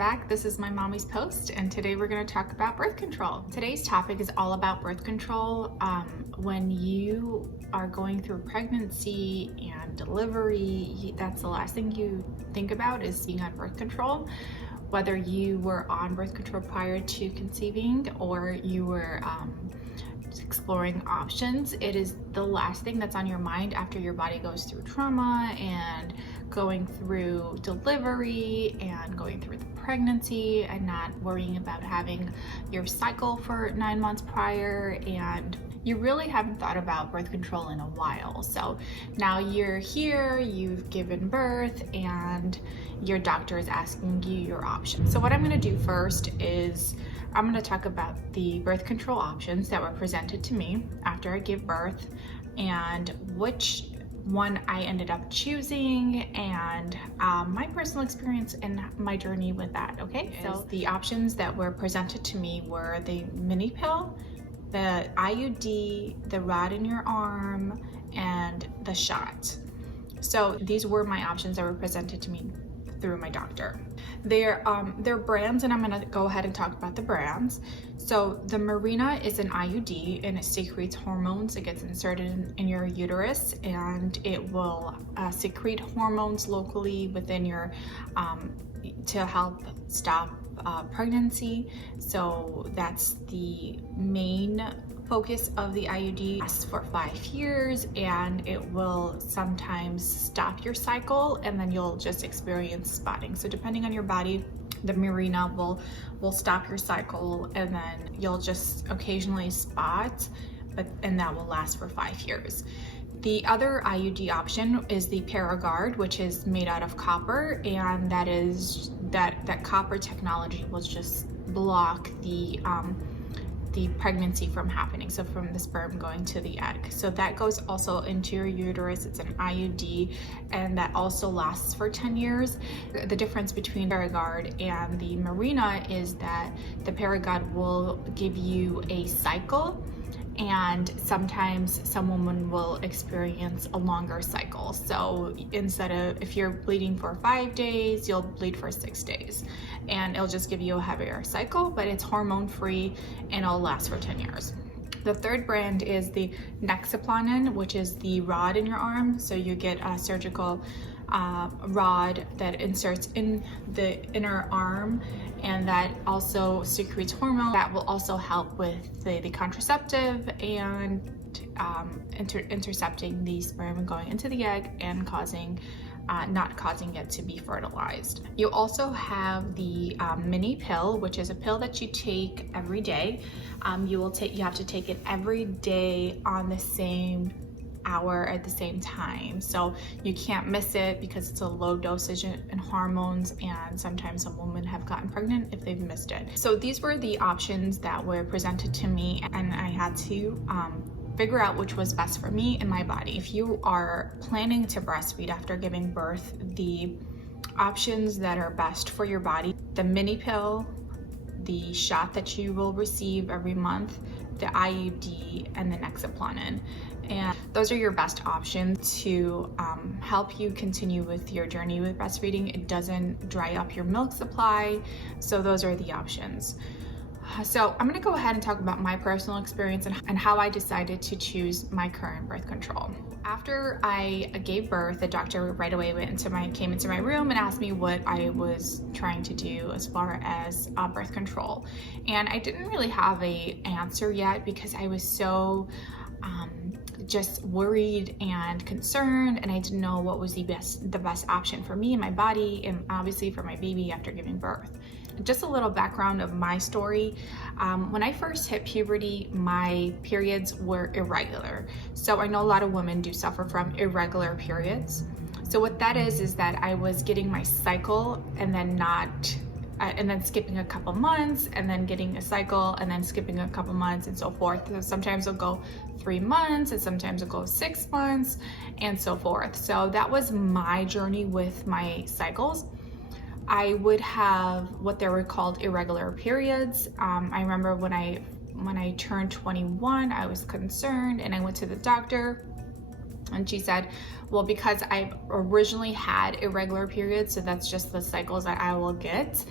back. This is my mommy's post, and today we're going to talk about birth control. Today's topic is all about birth control. When you are going through pregnancy and delivery, that's the last thing you think about is being on birth control. Whether you were on birth control prior to conceiving or you were exploring options, it is the last thing that's on your mind after your body goes through trauma and going through delivery and going through the pregnancy and not worrying about having your cycle for 9 months prior, and you really haven't thought about birth control in a while. So now you're here, you've given birth, and your doctor is asking you your options. So what I'm going to do first is I'm going to talk about the birth control options that were presented to me after I gave birth and which one I ended up choosing and my personal experience and my journey with that. Okay, so the options that were presented to me were the mini pill, the IUD, the rod in your arm, and the shot. So these were my options that were presented to me through my doctor. They're brands, and I'm going to go ahead and talk about the brands. So the Mirena is an IUD, and it secretes hormones. It gets inserted in your uterus, and it will secrete hormones locally within your to help stop pregnancy. So that's the main focus of the IUD. It lasts for 5 years, and it will sometimes stop your cycle, and then you'll just experience spotting. So depending on your body, the Mirena will stop your cycle, and then you'll just occasionally spot, and that will last for 5 years. The other IUD option is the Paragard, which is made out of copper, and that copper technology will just block the pregnancy from happening, so from the sperm going to the egg. So that goes also into your uterus. It's an IUD, and that also lasts for 10 years. The difference between Paragard and the Mirena is that the Paragard will give you a cycle, and sometimes some women will experience a longer cycle. So instead of, if you're bleeding for 5 days, you'll bleed for 6 days, and it'll just give you a heavier cycle, but it's hormone free and it'll last for 10 years. The third brand is the Nexaplanin, which is the rod in your arm. So you get a surgical rod that inserts in the inner arm, and that also secretes hormone that will also help with the contraceptive and intercepting the sperm going into the egg and not causing it to be fertilized. You also have the mini pill, which is a pill that you take every day. You have to take it every day on the same hour at the same time, so you can't miss it because it's a low dosage in hormones, and sometimes some women have gotten pregnant if they've missed it. So these were the options that were presented to me, and I had to figure out which was best for me and my body. If you are planning to breastfeed after giving birth, the options that are best for your body: the mini pill, the shot that you will receive every month, the IUD, and the Nexaplanin. And those are your best options to help you continue with your journey with breastfeeding. It doesn't dry up your milk supply. So those are the options. So I'm going to go ahead and talk about my personal experience and how I decided to choose my current birth control. After I gave birth, the doctor right away came into my room and asked me what I was trying to do as far as birth control. And I didn't really have an answer yet because I was so just worried and concerned, and I didn't know what was the best option for me and my body, and obviously for my baby after giving birth. Just a little background of my story. When I first hit puberty, my periods were irregular. So I know a lot of women do suffer from irregular periods. So what that is that I was getting my cycle and then skipping a couple months, and then getting a cycle, and then skipping a couple months, and so forth. So sometimes it'll go 3 months, and sometimes it'll go 6 months, and so forth. So that was my journey with my cycles. I would have what they were called irregular periods. I remember when I turned 21, I was concerned, and I went to the doctor, And she said, well, because I've originally had irregular periods, so that's just the cycles that I will get,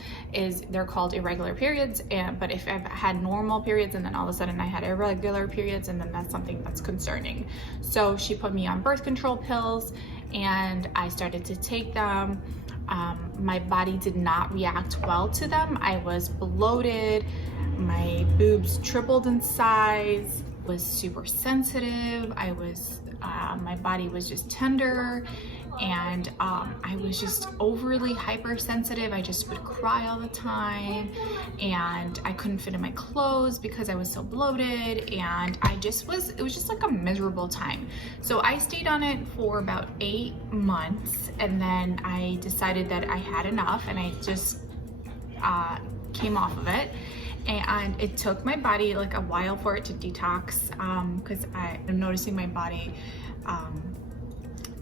they're called irregular periods. But if I've had normal periods and then all of a sudden I had irregular periods, and then that's something that's concerning. So she put me on birth control pills and I started to take them. My body did not react well to them. I was bloated, my boobs tripled in size, was super sensitive. My body was just tender, and I was just overly hypersensitive. I just would cry all the time, and I couldn't fit in my clothes because I was so bloated, and it was just like a miserable time. So I stayed on it for about 8 months, and then I decided that I had enough, and I just came off of it. And it took my body like a while for it to detox, because I'm noticing my body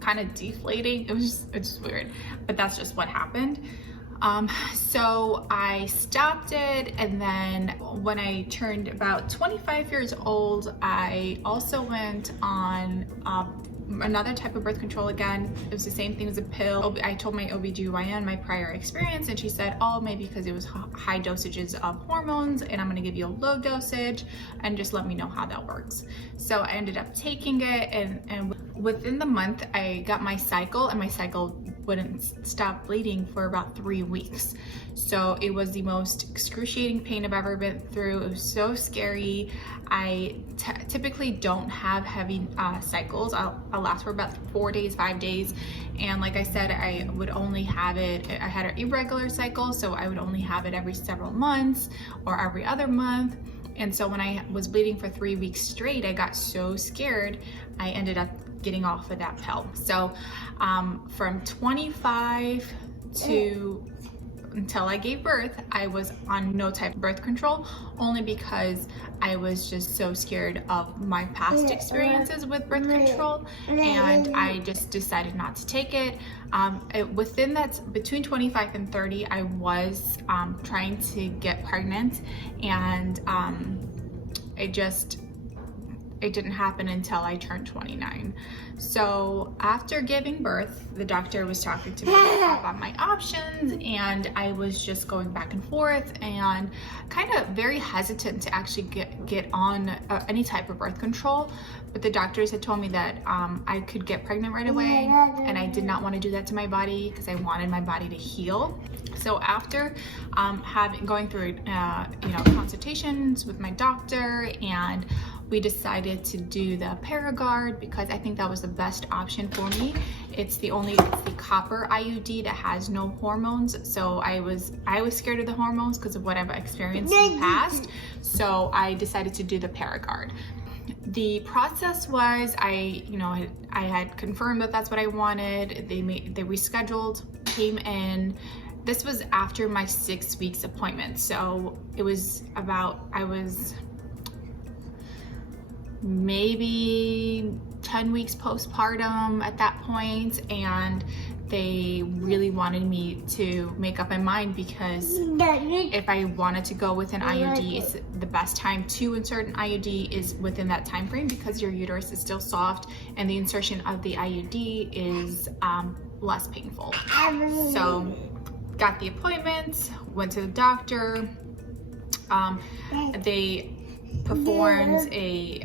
kind of deflating. It's just weird, but that's just what happened. So I stopped it, and then when I turned about 25 years old, I also went on another type of birth control again. It was the same thing as a pill. I told my OBGYN my prior experience, and she said, oh, maybe because it was high dosages of hormones, and I'm gonna give you a low dosage and just let me know how that works. So I ended up taking it, and within the month I got my cycle, and my cycle wouldn't stop bleeding for about 3 weeks. So it was the most excruciating pain I've ever been through. It was so scary. I typically don't have heavy cycles. I'll last for about 4 days, 5 days. And like I said, I would only have it, I had an irregular cycle, so I would only have it every several months or every other month. And so when I was bleeding for 3 weeks straight, I got so scared, I ended up getting off of that pill. So from 25 to until I gave birth, I was on no type of birth control, only because I was just so scared of my past experiences with birth control, and I just decided not to take it. Within that, between 25 and 30, I was trying to get pregnant, and it didn't happen until I turned 29. So after giving birth, the doctor was talking to me about my options, and I was just going back and forth and kind of very hesitant to actually get on any type of birth control. But the doctors had told me that I could get pregnant right away, and I did not want to do that to my body because I wanted my body to heal. So after going through consultations with my doctor, and we decided to do the Paragard because I think that was the best option for me. It's the copper IUD that has no hormones. So I was scared of the hormones because of what I've experienced in the past. So I decided to do the Paragard. The process was, I had confirmed that that's what I wanted. They rescheduled, came in. This was after my 6 weeks appointment. So it was I was maybe 10 weeks postpartum at that point, and they really wanted me to make up my mind, because if I wanted to go with an IUD, it's the best time to insert an IUD is within that time frame, because your uterus is still soft and the insertion of the IUD is less painful. So got the appointment, went to the doctor. They performed the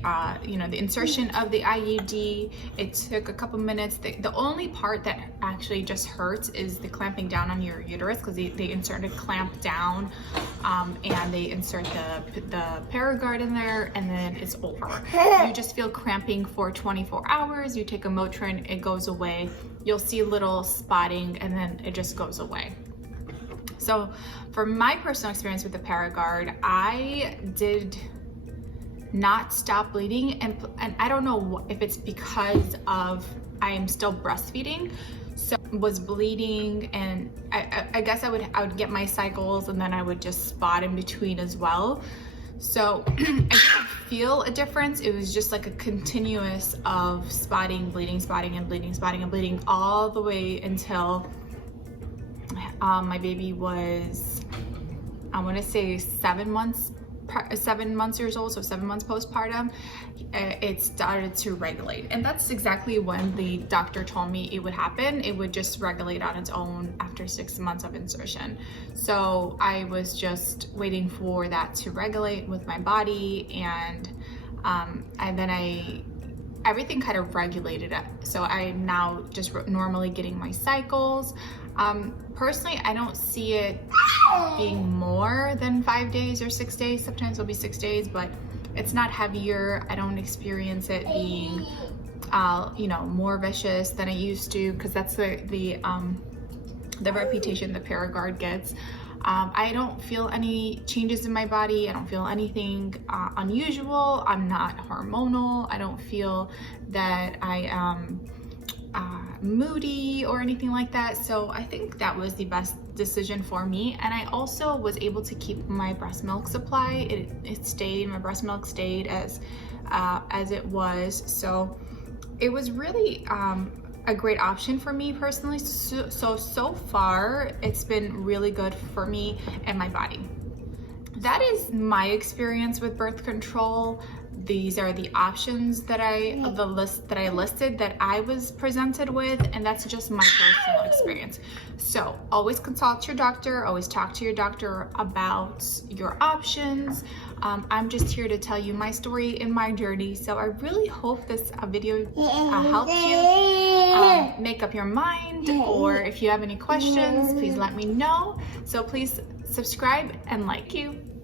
insertion of the IUD. It took a couple minutes. The only part that actually just hurts is the clamping down on your uterus, because they insert a clamp down, and they insert the Paragard in there, and then it's over. You just feel cramping for 24 hours. You take a Motrin, it goes away. You'll see a little spotting, and then it just goes away. So from my personal experience with the Paragard, I did not stop bleeding, and I don't know if it's because of I am still breastfeeding, so was bleeding, and I guess I would get my cycles, and then I would just spot in between as well. So I didn't feel a difference. It was just like a continuous of spotting, bleeding, spotting, and bleeding, spotting, and bleeding, all the way until my baby was, I want to say 7 months 7 months years old, so 7 months postpartum, it started to regulate. And that's exactly when the doctor told me it would happen. It would just regulate on its own after 6 months of insertion. So I was just waiting for that to regulate with my body, and then everything kind of regulated it. So I'm now just normally getting my cycles. Personally, I don't see it being more than 5 days or 6 days. Sometimes it'll be 6 days, but it's not heavier. I don't experience it being, more vicious than it used to, because that's the reputation that Paragard gets. I don't feel any changes in my body. I don't feel anything unusual. I'm not hormonal. I don't feel that I am moody or anything like that. So I think that was the best decision for me. And I also was able to keep my breast milk supply. It stayed, my breast milk stayed as it was. So it was really a great option for me personally. So far it's been really good for me and my body. That is my experience with birth control. These are the options that the list that I listed that I was presented with, and that's just my personal experience. So always consult your doctor, always talk to your doctor about your options. I'm just here to tell you my story and my journey. So I really hope this video helped you make up your mind, or if you have any questions, please let me know. So please subscribe and like you.